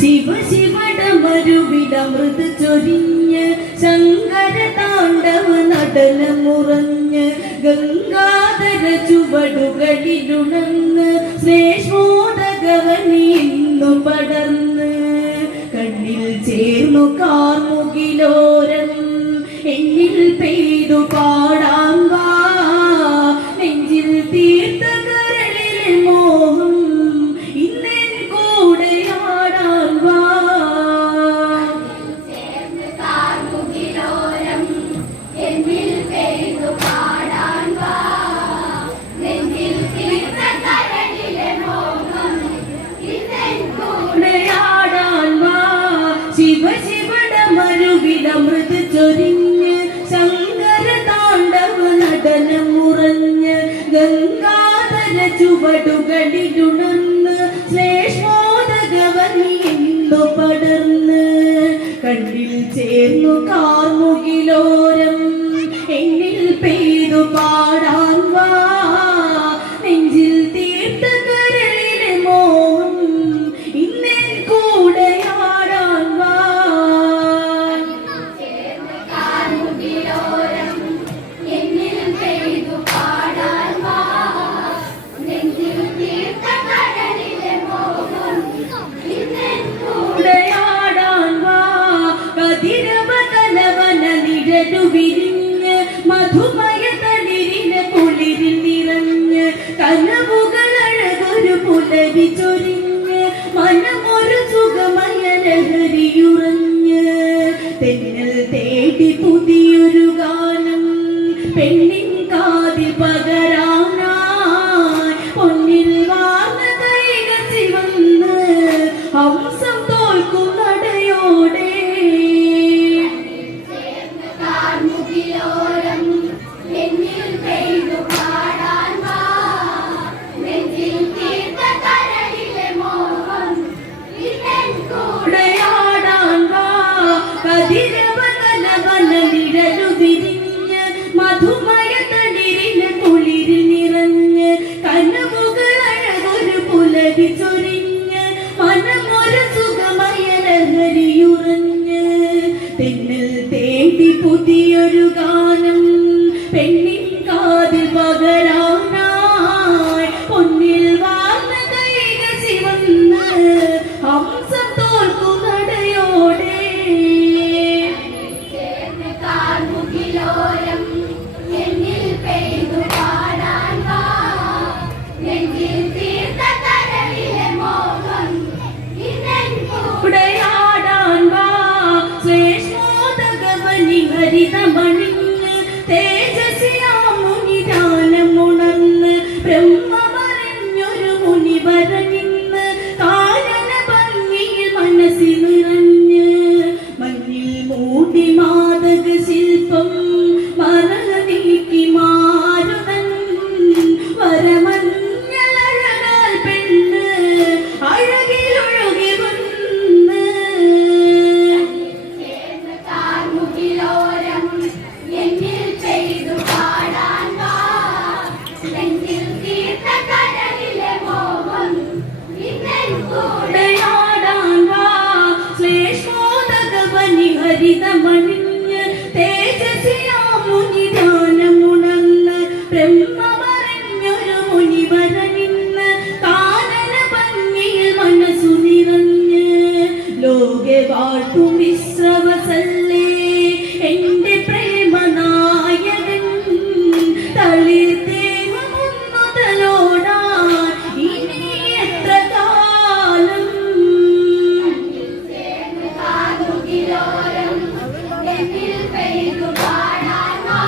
ശിവ ശിവടമരുവിടമൃത് ചൊരിഞ്ഞ് ശങ്കര താണ്ഡവ നടനമുറഞ്ഞ് ഗംഗാധര ചുവടുകളിലുണർന്ന് ശ്ലേഷ്മോദകവനി ഇന്നു പടർന്ന് കണ്ണിൽ ചേർന്നു കാർമുകിലോരം എന്നിൽ പെയ്തു പാടാൻ വാ നെഞ്ചിൽ തീർത്ത കരളിലെ മോഹം ഇന്നെൻ കൂടെ ആടാൻ വാ എന്നിൽ പെയ്തു പാടാൻ വാ നെഞ്ചിൽ തീർത്ത കരളിലെ മോഹം ഇന്നെൻ കൂടെ ആടാൻ വാ ശിവ ശിവടമരുവിടമൃത് ചൊരിഞ്ഞ് ശങ്കര താണ്ഡവ നടനമുറഞ്ഞ് ഗംഗാധര ചുവടുകളിലുണർന്ന് ശ്ലേഷ്മോദകവനി ഇന്നു പടർന്ന് കണ്ണിൽ ചേർന്നു കാർമുകിലോരം എന്നിൽ പെയ്തു പാടാൻ വാ നെഞ്ചിൽ തീർത്ത കരളിലെ മോഹം ഇന്നെൻ കൂടെ ആടാൻ വാ കാർമുകിലോരം എന്നിൽ പെയ്തു പാടാൻ വാ നെഞ്ചിൽ തീർത്ത കരളിലെ മോഹം ഇന്നെൻ കൂടെ ആടാൻ വാ കതിരവ തലവന നിഴലു വിരിഞ്ഞ് മധുമയ തളിരിന് കുളിരിൽ നിറഞ്ഞ് കനവുകൾ അഴകൊരു പുലരി ചൊരിഞ്ഞ് മനമൊരു സുഖമയ ലഹരിയുറഞ്ഞ് തെന്നൽ തേടി പുതിയൊരു ഗാനം പെണ്ണിൻ കാതിൽ പകരാനായി പൊന്നിൽ വാർന്ന കൈകൾ ചിവന്ന് ഹംസം തോൽക്കും നടയോടെ കാർമുകിലോരം എന്നിൽ പെയ്തു പാടാൻ വാ നെഞ്ചിൽ തീർത്ത കരളിലെ മോഹം ഇന്നെൻ കൂടെ ആടാൻ വാ കതിരവ തലവന നിഴലു വിരിഞ്ഞ് മധുമയ തളിരിന് കുളിരിൽ നിറഞ്ഞ് കനവുകൾ അഴകൊരു പുലരി ചൊരിഞ്ഞ് മനമൊരു സുഖമയ ലഹരിയുറഞ്ഞ് തെന്നൽ തേടി പുതിയൊരു ഗാനം പെണ്ണിൻ കാതിൽ പകരാനായി പൊന്നിൽ വാർന്ന കൈകൾ ചിവന്ന് ഹംസം തോൽക്കും നടയോടെ കാർമുകിലോരം എന്നിൽ പെയ്തു പാടാൻ വാ നെഞ്ചിൽ തീർത്ത കരളിലെ മോഹം ഇന്നെൻ കൂടെ ആടാൻ വാ ശ്ലേഷ്മോദകവനി ഹരിതമണിഞ്ഞ് തേജസ്യാമുനി ധ്യാനമുണർന്ന് ബ്രഹ്മമറിഞ്ഞൊരു മുനിവരനിന്ന് കാനന ഭംഗിയിൽ മനസ്സിൽ നിറഞ്ഞ് മഞ്ഞിൽ മൂടി മാതക ശില്പം മറ നീക്കി മാരുതൻ വരമഞ്ഞളഴകാൽ പെണ്ണ് അഴകിലൊഴുകി വന്ന് കാർമുകിലോരം എന്നിൽ പെയ്തു പാടാൻ വാ നെഞ്ചിൽ തീർത്ത കരളിലെ മോഹം ഇന്നെൻ കൂടെ ആടാൻ വാ ശ്ലേഷ്മോദകവനി ഹരിതമണിഞ്ഞ് തേജസ്യാമുനി ധ്യാനമുണർന്ന് ബ്രഹ്മമറിഞ്ഞൊരു മുനിവരനിന്ന് കാനന ഭംഗിയിൽ മനസ്സു നിറഞ്ഞ് ലോകെ വാഴ്ത്തും വിശ്രവസല്ലേ എന്റെ പ്രേമനായകൻ തളിർത്തേഹമൊന്നു തലോടാൻ ഇനി എത്ര കാലം കാർമുകിലോരം എന്നിൽ പെയ്തു പാടാൻ വാ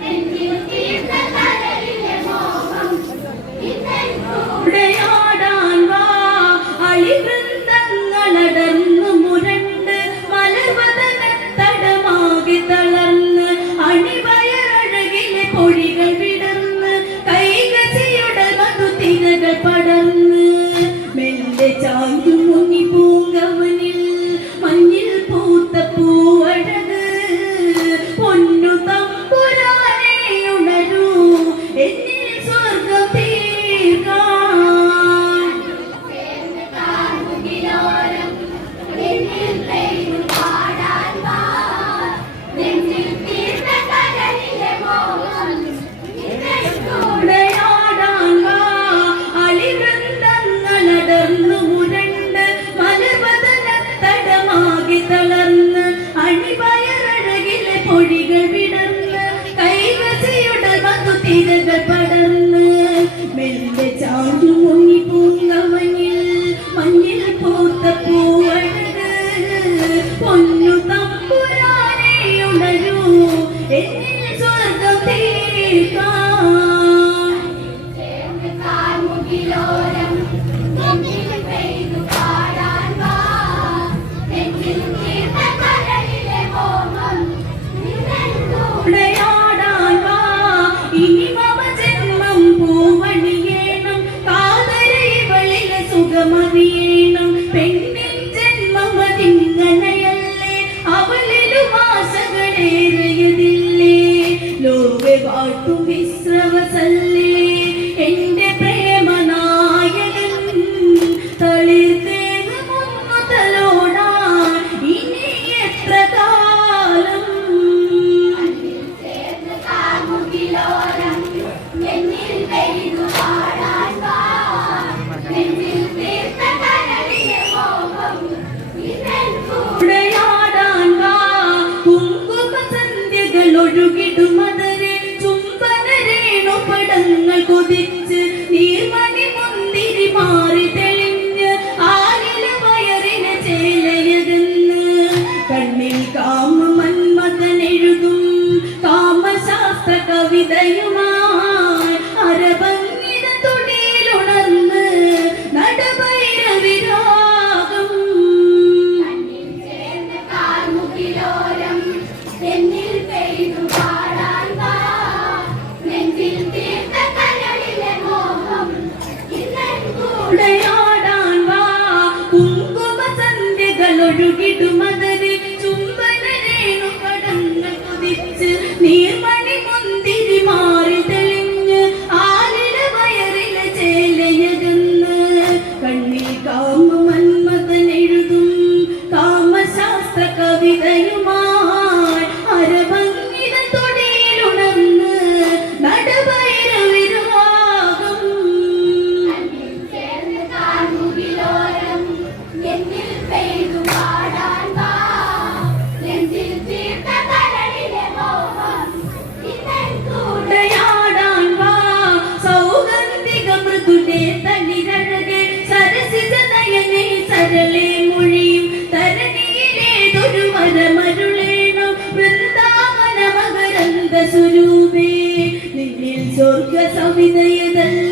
നെഞ്ചിൽ തീർത്ത കരളിലെ മോഹം ഇന്നെൻ കൂടെ ആടാൻ വാ അളിവൃന്ദങ്ങളടർന്നു മുരണ്ട് മലർവദനത്തടമാകെ തളർന്ന് അണിവയറഴകിലെ പൊഴികൾ വിടർന്ന് കൈകസിയുടെ മധുതിരകൾ പടർന്ന് മെല്ലെ ചാന്തു മുനി പൂങ്കവനിൽ മഞ്ഞിൽ പൂത്ത പൂവഴക് പൊന്നു തമ്പുരാനെ ഉണരൂ എന്നിൽ സ്വർഗം തീർക്കാൻ കാർമുകിലോരം ഒഴുകിടുമതരെ ചുംബന രേണുപടങ്ങൾ കൊതിച്ച് നീർമണി മുന്തിരി മാറി തെളിഞ്ഞ് ആലില വയറിന് ചേലയകുന്ന് കണ്ണിൽ കാമ മന്മഥൻ എഴുതും കാമശാസ്ത്ര കവിതയുമായി അരഭംഗിത തുടിയിലുണർന്ന് നടഭൈരവിരാഗം കണ്ണിൽ ചേർന്ന കാർമുകിലോരം എന്നിൽ പെയ്തു പാടാൻ വാ നെഞ്ചിൽ തീർത്ത കരളിലെ മോഹം ഇന്നൻ കൂടെ ഉടയാടാൻ വാ കുങ്കുമ സന്ധ്യകൾ ഒഴുകിടുമതരെ ചുംബന രേണുപടങ്ങൾ കൊതിച്ച് നീർമണി മുന്തിരി മാറി തെളിഞ്ഞ് ആലില വയറിലെ ചേലയകുന്ന് കണ്ണിൽ കാമ മന്മഥൻ എഴുതും കാമശാസ്ത്ര കവിതയുമായി അരഭംഗിത തൊടിയിലുണർന്ന് നടഭൈരവിരാഗം കണ്ണിൽ ചേർന്ന കാർമുകിലോരം എന്നിൽ പെയ്തു പാടാൻ വാ നെഞ്ചിൽ തീർത്ത കരളിലെ മോഹം ഇന്നൻ കൂടെ ഉടയാടാൻ വാ സൗഗന്ധിക മൃദുലേ തളിരഴകെ സരസിജ നയനേ സരളേ മൊഴിയും തരണിയിലേതൊരു വരമരുളേണം വൃന്ദാവന മകരന്ദ സ്വരൂപേ നിന്നിൽ സ്വർഗ സവിതയതല്ല